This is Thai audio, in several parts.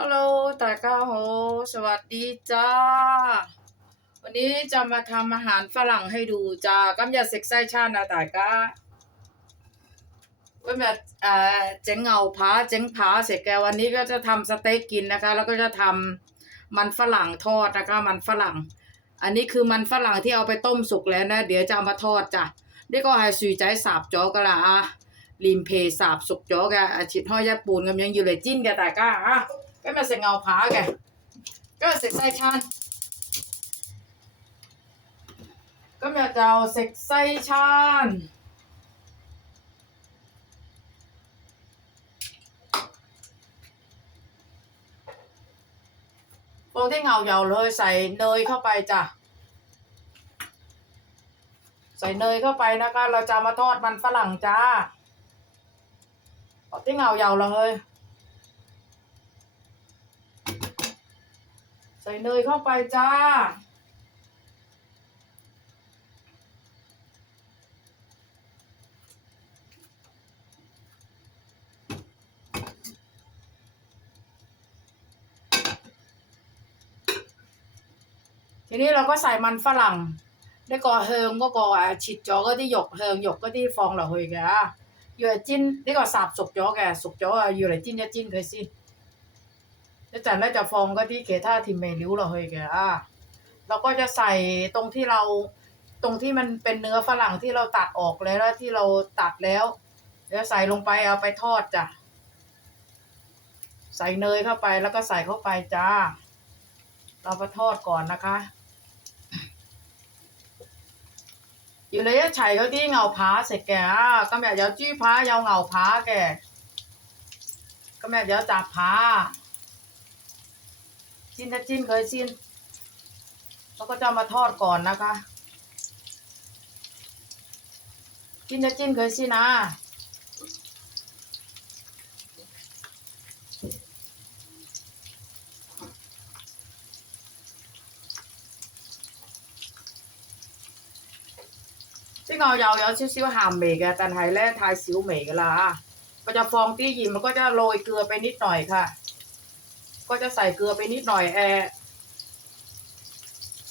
ฮัลโหลตาก้าโฮสวัสดีจ้า วันนี้จะมาทำอาหารฝรั่งให้ดูจ้ากำยาเซ็กไซชาตินะตาก้าก็แบบเอ่อเจ๋งเงาผาเจ๋งผาเสร็จแกวันนี้ก็จะทำสเต็กกินนะคะ แล้วก็จะทำมันฝรั่งทอดนะคะมันฝรั่ง อันนี้คือมันฝรั่งที่เอาไปต้มสุกแล้วนะ เดี๋ยวจะเอามาทอดจ้ะนี่ก็ให้สุยใจสาบจอกะละอะลิมเพสาบสุกจอกะอะชิดห้อยยาปูนกำยังอยู่เลยจิ้นแกแต่ก้าอะมาเสกเงาผาแกก็มาเสกไส้ชานก็มาจะ เอาเสกไส้ชานโปรที่เงาเยาเลยใส่เนยเข้าไปจ้ะใส่เนยเข้าไปนะคะ เราจะมาทอดมันฝรั่งจ้าเอาที่เงาเยาเลย ส่เนยเข้าไปจ้า ทีนี้เราก็ใส่มันฝรั่ง ได้ก่อเฮิงก็ก่ออะฉีดจอก็ที่หยกเฮิงหยกก็ที่ฟองเหล่าเฮยแกอะอยู่จิ้นได้ก่อสับสุกจอแกสุกจออะอยู่ไหนจิ้นเนี่ยจิ้นเคยสิ จะจัดและจะฟองก็ที่เกท่าทิมเมลิ้วเราเฮยแกอะเราก็จะใส่ตรงที่เราตรงที่มันเป็นเนื้อฝรั่งที่เราตัดออกแล้วที่เราตัดแล้วแล้วใส่ลงไปเอาไปทอดจ้ะใส่เนยเข้าไปแล้วก็ใส่เข้าไปจ้า เราไปทอดก่อนนะคะอยู่เลยจะใช้เขที่เงาพ้าเสร็จแกก็แบบยาวจี้พ้ายาวเงาพ้าแกก็แบบยาวจับพ้า ะเอามาทอดก่อนนะคะ จิ้นจะจิ้นเคยสินะ 呢个又有少少咸味嘅，但系咧太少味噶啦ก็จะฟองตี้ยิมมันก็จะโรยเกลือไปนิดหน่อยค่ะ ก็จะใส่เกลือไปนิดหน่อยแอ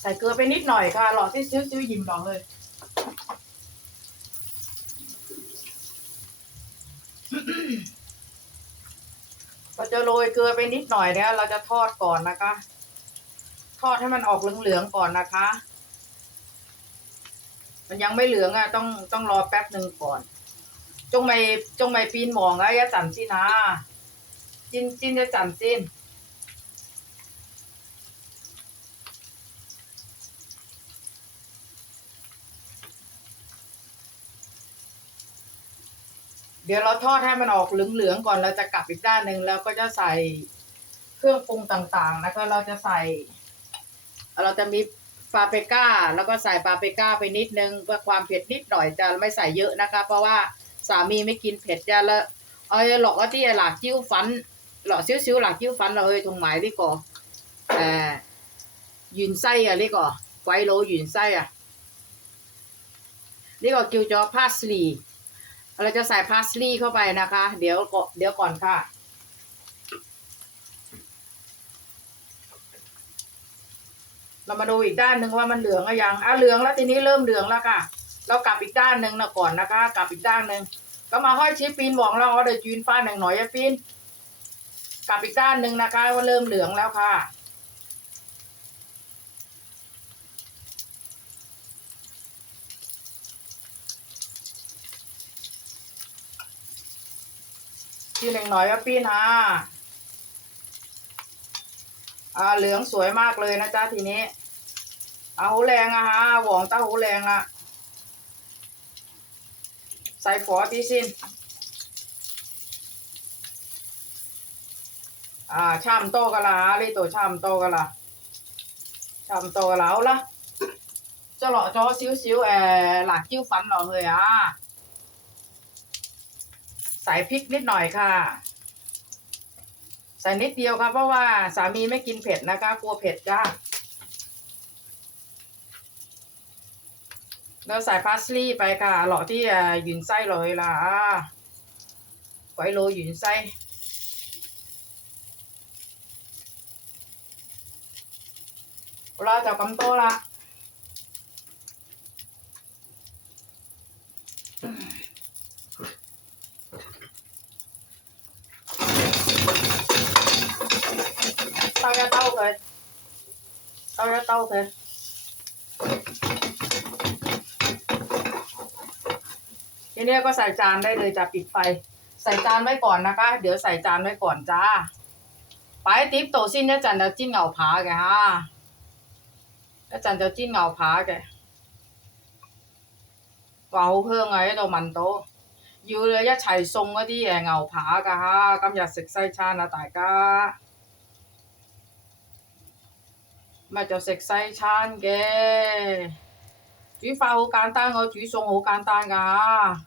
ใส่เกลือไปนิดหน่อยค่ะหลอดที่ซิ้วซิ้วยิมหลอกเลยเราจะโรยเกลือไปนิดหน่อยแล้วเราจะทอดก่อนนะคะ ทอดให้มันออกเหลืองๆก่อนนะคะ มันยังไม่เหลืองอะ ต้องต้องรอแป๊บหนึ่งก่อน จงไม่จงไม่ปีนหมองอะย่าจันสินะจินจินจะจันจิน เดี๋ยวเราทอดให้มันออกเหลืองๆก่อนเราจะกลับอีกด้านหนึ่งแล้วก็จะใส่เครื่องปรุงต่างๆนะคะเราจะใส่ เราจะมีปาเปก้า แล้วก็ใส่ปาเปก้าไปนิดนึงเพื่อความเผ็ดนิดหน่อยจะไม่ใส่เยอะนะคะ เพราะว่าสามีไม่กินเผ็ดจะละเอาหลอกว่าที่หลากจิ้วฟัน หลอกซิ้วๆหลากจิ้วฟันเราเอ้ยทงหมายที่ก่อเอ่ยืนไส้อะนี่ก่อไฟโลยืนไส้อะนี่ก็กิวจอพาสลี เราจะใส่พาสลีเข้าไปนะคะ เดี๋ยวก่อนเดี๋ยวก่อนค่ะ เรามาดูอีกด้านหนึ่งว่ามันเหลืองหรือยังอะเหลืองแล้วทีนี้เริ่มเหลืองแล้วค่ะ เรากลับอีกด้านหนึ่งนะก่อนนะคะ กลับอีกด้านหนึ่งก็มาห้อยชิปปีนหวองเราเอาเดี๋ยวจีนฟ้าหนึ่งหน่อยอะปีนกลับอีกด้านหนึ่งนะคะว่าเริ่มเหลืองแล้วค่ะ ทีหนึ่งหน่อยอะปีนะอ่าเหลืองสวยมากเลยนะจ๊ะทีนี้ เอาหูแรงอะฮะหวงเต้าหูแรงอะใส่ฝอตีสินอ่าช่ำโตกะลาลิตัวช่ำโตกะลาช่ำโตกะลาเอาละจะหล่อจอซิ้วซิ้วแอหลักจิ้วฟันหล่อเลยอะ ใส่พริกนิดหน่อยค่ะ ใส่นิดเดียวครับเพราะว่าสามีไม่กินเผ็ดนะคะ กลัวเผ็ดจ้าเราใส่พาสลีไปค่ะหล่อที่หยุนไส้เลยล่ะไวโลหยุนไส้เราจะกำโตละ ra tao rồi tao ra tao rồi ทีนี้ก็ใส่จานได้เลยจะปิดไฟ ใส่จานไว้ก่อนนะคะ เดี๋ยวใส่จานไว้ก่อนจ้า ไปติ๊บโตสิ้นนะจันจะจิ้นเหงาผาแกฮะนะจันจะจิ้นเหงาผาแกว่าเพิ่งไงตัวมันโตอยู่เลยยะไฉทรงก็ดีแงเหงาผากะฮะกำยัดศึกไส้ชานะตายกะ 咪就食西餐嘅，煮法好简单，我煮餸好简单㗎吓。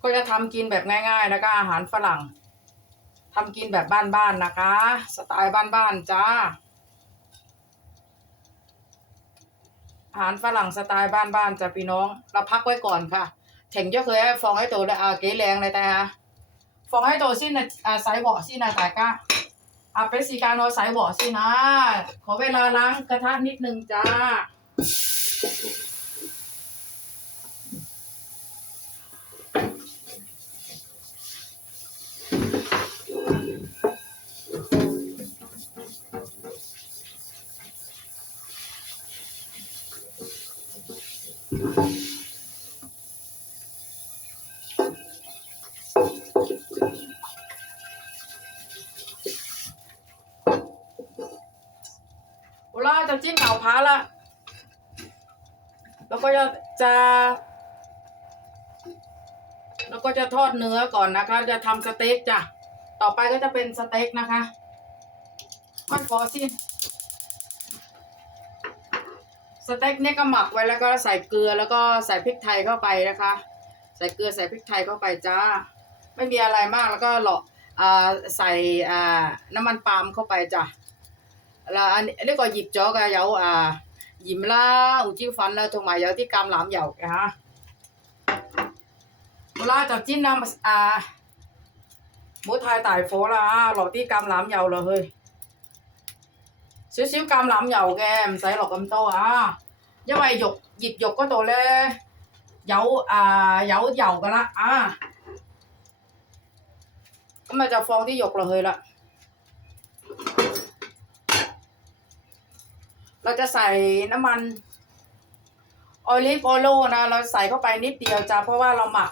ก็จะทำกินแบบง่าย ๆ นะคะ อาหารฝรั่งทำกินแบบบ้านๆนะคะ สไตล์บ้านๆจ้า อาหารฝรั่งสไตล์บ้านๆจ้ะพี่น้อง เราพักไว้ก่อนค่ะเถ่งจะเคยให้ฟองให้ตัวเลยอ่าเก๋แรงเลยแต่ฮะ ฟองให้ตัวสิ้นนะอ่าสายเบาะสิ้นนะแต่ก็อ่าเป็นสีการโนสายเบาะสินะขอเวลาล้างกระทะนิดนึงจ้าโอ จะจิ้มเหงาพาละแล้วก็จะจะ แล้วก็จะทอดเนื้อก่อนนะคะ จะทำสเต็กจ้ะ ต่อไปก็จะเป็นสเต็กนะคะ มันพอสิสเต็กเนี่ยก็หมักไว้แล้วก็ใส่เกลือแล้วก็ใส่พริกไทยเข้าไปนะคะ ใส่เกลือใส่พริกไทยเข้าไปจ้า ไม่มีอะไรมากแล้วก็หลอกอ่าใส่อ่าน้ำมันปาล์มเข้าไปจ้ะ là anh nếu có dịp cho cái dầu à dìm la ủ chiêu phấn là同埋有啲橄欖油嘅吓，好啦就煎啦啊，唔好太大火啦啊，落啲橄欖油落去，少少橄欖油嘅，唔使落咁多啊，因為肉熱肉嗰度咧有啊有油噶啦啊，咁咪就放啲肉落去啦。 เราจะใส่น้ำมันออลิฟออโลนะเราใส่เข้าไปนิดเดียวจ้ะเพราะว่าเราหมัก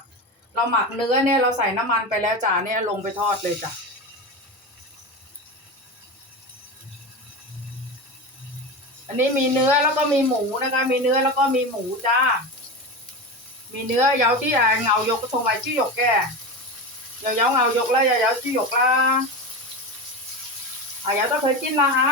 เราหมักเนื้อเนี่ยเราใส่น้ำมันไปแล้วจ้ะเนี่ยลงไปทอดเลยจ้ะอันนี้มีเนื้อแล้วก็มีหมูนะคะ มีเนื้อแล้วก็มีหมูจ้า มีเนื้อเยาที่เงายกทงไว้ชื่อยกแก่เยาเยาเงายกแล้วเยาเยาชื่อยกละอะเยาต้องเคยกินละฮะ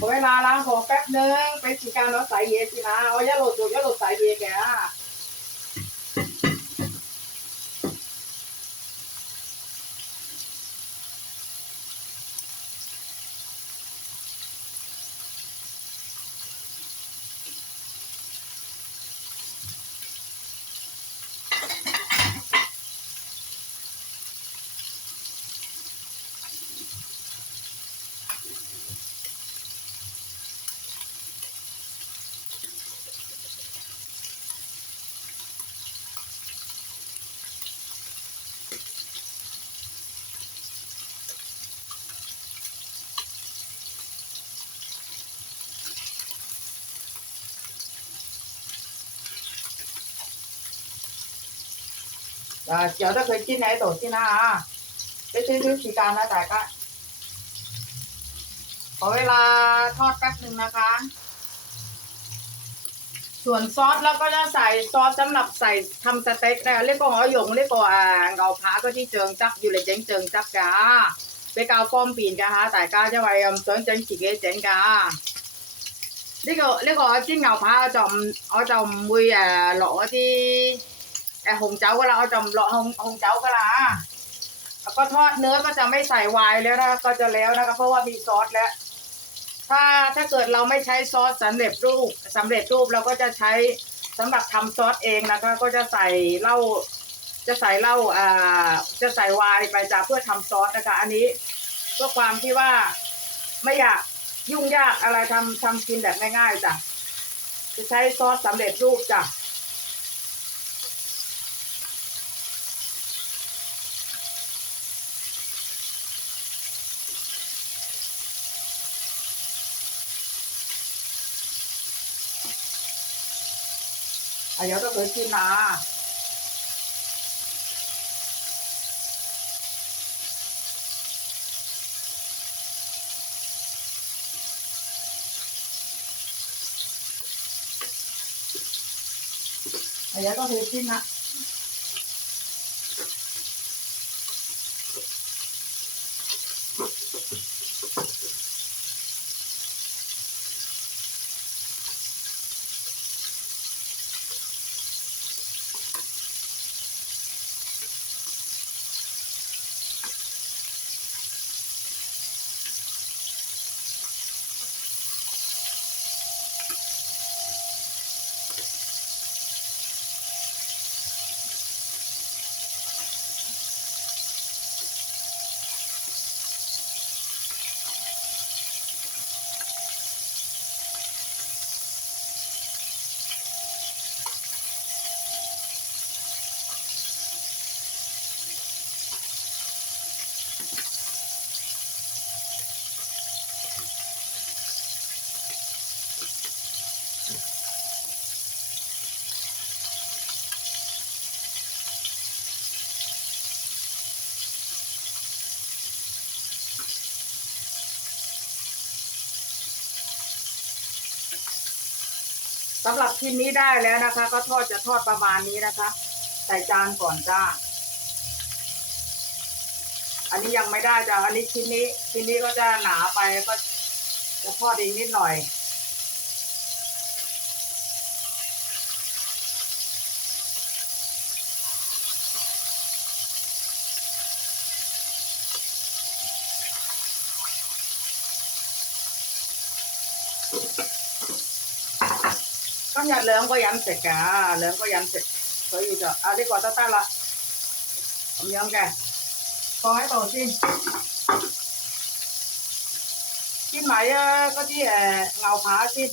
ขอเวลาล้างของแป๊บนึงเป็นสีการรถสายเยสินะเอาอย่าหลดอยู่อย่าหลดสายเยแก 啊，有得佢煎喺度先啦吓，俾少少时间啦，大家。ขอเวลาทอดแป๊บหนึ่งนะคะ ส่วนซอสแล้วก็จะใส่ซอสสำหรับใส่ทำสเต็กนะเรียกว่าหอยหยงเรียกว่าอ่าเงาผาก็ที่เจิงจับอยู่เลยเจิงเจิงจับกา比较方便㗎吓，大家因为又唔想整自己整㗎。呢、个呢、 ไอ้หงเจ้าก็เราเอาจำเละหงหงเจ้าก็ลาแล้วก็ทอดเนื้อก็จะไม่ใส่วายแล้วนะก็จะแล้วนะคะเพราะว่ามีซอสแล้ว ถ้าถ้าเกิดเราไม่ใช้ซอสสำเร็จรูปสำเร็จรูปเราก็จะใช้สำหรับทำซอสเองนะคะ ก็จะใส่เหล้าจะใส่เหล้าอ่าจะใส่วายไปจ้ะเพื่อทำซอสนะคะ อันนี้เพื่อความที่ว่าไม่อยากยุ่งยากอะไรทำทำกินแบบง่ายๆจ้ะจะใช้ซอสสำเร็จรูปจ้ะ 啊，有得佢先啊！係有得佢先啦。 สำหรับชิ้นนี้ได้แล้วนะคะ ก็ทอดจะทอดประมาณนี้นะคะ ใส่จานก่อนจ้า อันนี้ยังไม่ได้จ้าอันนี้ชิ้นนี้ ชิ้นนี้ก็จะหนาไปก็จะทอดอีกนิดหน่อย ก็nhặt lớn có dám sạch cả lớn có dám sạch có gì cho à đi qua ta ta là không nhớ kìa có hết rồi xin xin máy ờ, có gì ờ, ngào phá xin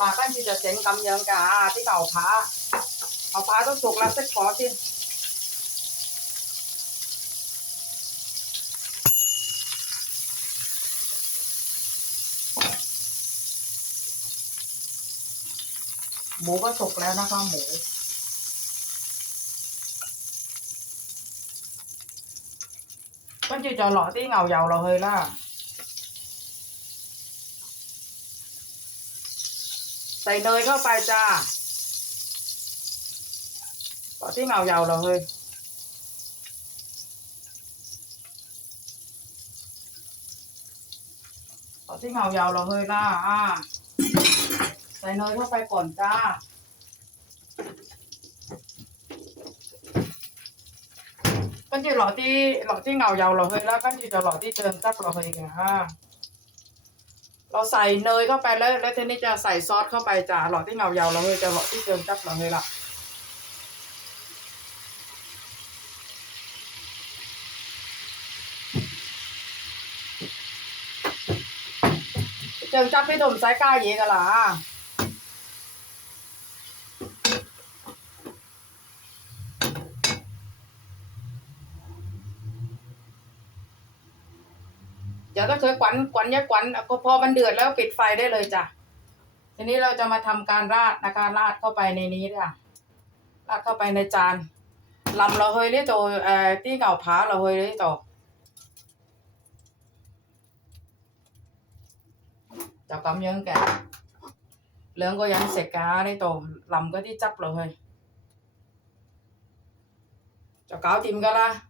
là các anh chị จะเสียงกำยังกะที่เก่าผาเอาผาต้องสุกแล้วสักขอสิหมูก็สุกแล้วนะคะหมู con chị cho lọ tí ngầu dầu là hơi la ใส่เนยเข้าไปจ้าลอที่เงาเยาวเราเฮ้ยลอที่เงาเยาวเราเฮ้ยล่ะอ่าใส่เนยเข้าไปก่อนจ้า 跟住落啲落啲牛油落去啦，跟住就落啲酱汁落去嘅哈。 เราใส่เนยเข้าไปแล้วแล้วทีนี้จะใส่ซอสเข้าไปจ้าหลอดที่เงาเยาวเราเลยจะหลอดที่เจิมจับเราเลยล่ะเจิมจับพี่ตุ่มใส่ก้าเยกันล่ะ จะต้องเคยกวนกวนยะกวนก็พอมันเดือดแล้วปิดไฟได้เลยจ้ะทีนี้เราจะมาทำการราดนะคะราดเข้าไปในนี้ค่ะราดเข้าไปในจานลำเราเฮยเรียกตัวเอ่อที่เก่าผาเราเฮยเรียกตัวจะกำยังแกเหลืองก็ยังเสกกาได้ตัวลำก็ที่จับเราเฮยจะเกาติมก็ละ là cáo tìm là cho pin cho cầm nhường cả à, cầm nhật cầm nhật เสร็จเต้าหูการตานละ